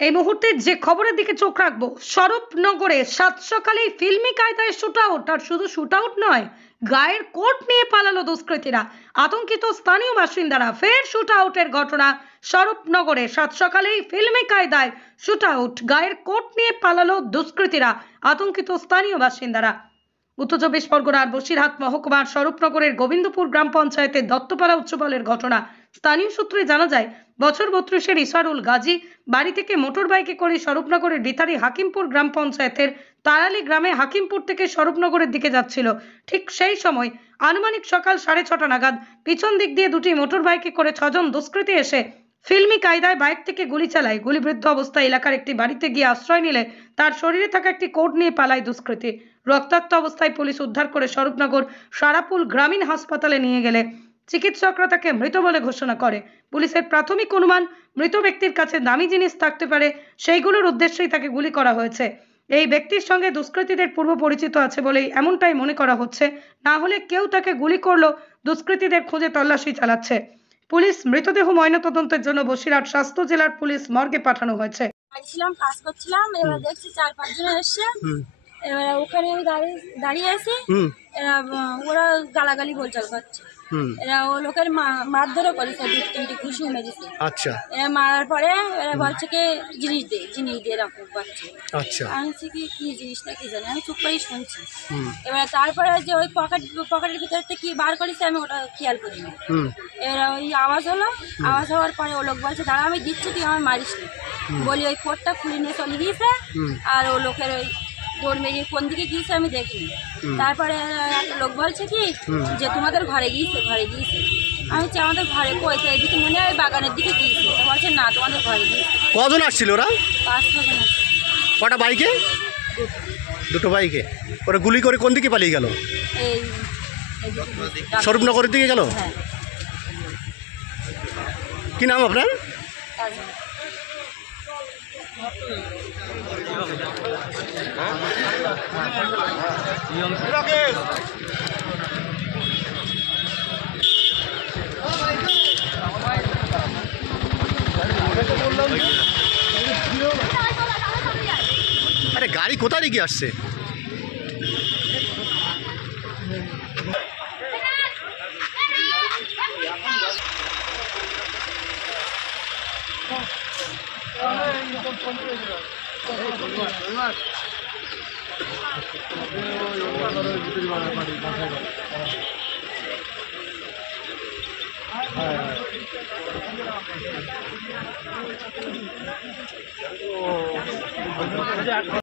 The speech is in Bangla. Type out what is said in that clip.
এই মুহূর্তে যে খবরের দিকে চোখ রাখবো, স্বরূপনগরে সাত সকালেই ফিল্মি কায়দায় শুট আউট। আর শুধু শুট আউট নয়, গায়ের কোট নিয়ে পালালো দুষ্কৃতীরা। আতঙ্কিত স্থানীয় বাসিন্দারা। ফের শুট আউটের ঘটনা স্বরূপনগরে। সাত সকালেই ফিল্মি কায়দায় শুট আউট, গায়ের কোট নিয়ে পালালো দুষ্কৃতীরা। আতঙ্কিত স্থানীয় বাসিন্দারা। উত্তর চব্বিশ পরগনার বসিরহাট মহকুমার স্বরূপনগরের গোবিন্দপুর গ্রাম পঞ্চায়েতের দত্তপাড়া উচ্চপালের ঘটনা। স্থানীয় সূত্রে জানা যায়, বছর 32-এর ইসারুল গাজী বাড়ি থেকে মোটর বাইকে করে স্বরূপনগরের বিথারি হাকিমপুর গ্রাম পঞ্চায়েতের তারালি গ্রামে হাকিমপুর থেকে স্বরূপনগরের দিকে যাচ্ছিল। ঠিক সেই সময় আনুমানিক সকাল 6:30 নাগাদ পিছন দিক দিয়ে দুটি মোটর বাইকে করে 6 জন দুষ্কৃতী এসে ফিল্মি কায়দায় বাইক থেকে গুলি চালায়। গুলিবিদ্ধ অবস্থায় এলাকার একটি বাড়িতে গিয়ে আশ্রয় নিলে তার শরীরে থাকা একটি কোট নিয়ে পালায় দুষ্কৃতী। রক্তাক্ত অবস্থায় পুলিশ উদ্ধার করে স্বরূপনগর সারাপুল গ্রামীণ হাসপাতালে নিয়ে গেলে চিকিৎসকরা তাকে মৃত বলে ঘোষণা করে। পুলিশের প্রাথমিক অনুমান, মৃত ব্যক্তির কাছে দামি জিনিস থাকতে পারে, সেইগুলোর উদ্দেশ্যেই তাকে গুলি করা হয়েছে। এই ব্যক্তির সঙ্গে দুষ্কৃতীদের পূর্ব পরিচিত আছে বলেই এমনটাই মনে করা হচ্ছে। না হলে কেউ তাকে গুলি করলো। দুষ্কৃতীদের খুঁজে তল্লাশি চালাচ্ছে পুলিশ। মৃতদেহ ময়নাতদন্তের জন্য বসিরহাট স্বাস্থ্য জেলার পুলিশ মর্গে পাঠানো হয়েছে। কাজ করছিলাম, এবার দেখছি 4-5 জন এসছে। এবার ওখানে আমি দাঁড়িয়ে আছি, ওরা গালাগালি বলচাল করছে। এরা ও লোকের মারধরও করেছে, 2-3টি ঘুষি মেরেছে। আচ্ছা, এরা মারার পরে এরা বলছে কি জিনিস দিয়ে এরকম করছে। আচ্ছা, আমি কি জিনিসটা কি জানি, আমি চুপ করেই শুনছি। এবার তারপরে যে ওই পকেটের ভিতর থেকে কি বার করেছে আমি ওটা খেয়াল করিনি। এবার ওই আওয়াজ হলো, আওয়াজ হওয়ার পরে ও লোক বলছে দাঁড়া আমি দিচ্ছি, তুই আমার মারিস নি বলি ওই কোটটা খুলে নিয়ে চলে গিয়েছে। আর ও লোকের ওই দৌড় মেরিয়ে কোন দিকে গিয়েছে আমি দেখিনি। তারপরে একটা লোক বলছে কি যে তোমাদের ঘরে গিয়েছে। আমি বলছি আমাদের ঘরে কই, তো এদিকে মনে হয় বাগানের দিকে গিয়েছে। বলছে না তোমাদের ঘরে গিয়েছে। কজন আসছিল ওরা? 5-6 জন আসছে। কটা বাইকে? দুটো বাইকে। ওরা গুলি করে কোন দিকে পালিয়ে গেল? এই স্বরূপনগরের দিকে গেল। হ্যাঁ। কি নাম আপনার? আরে গাড়ি কোথায় রেখে আসছে?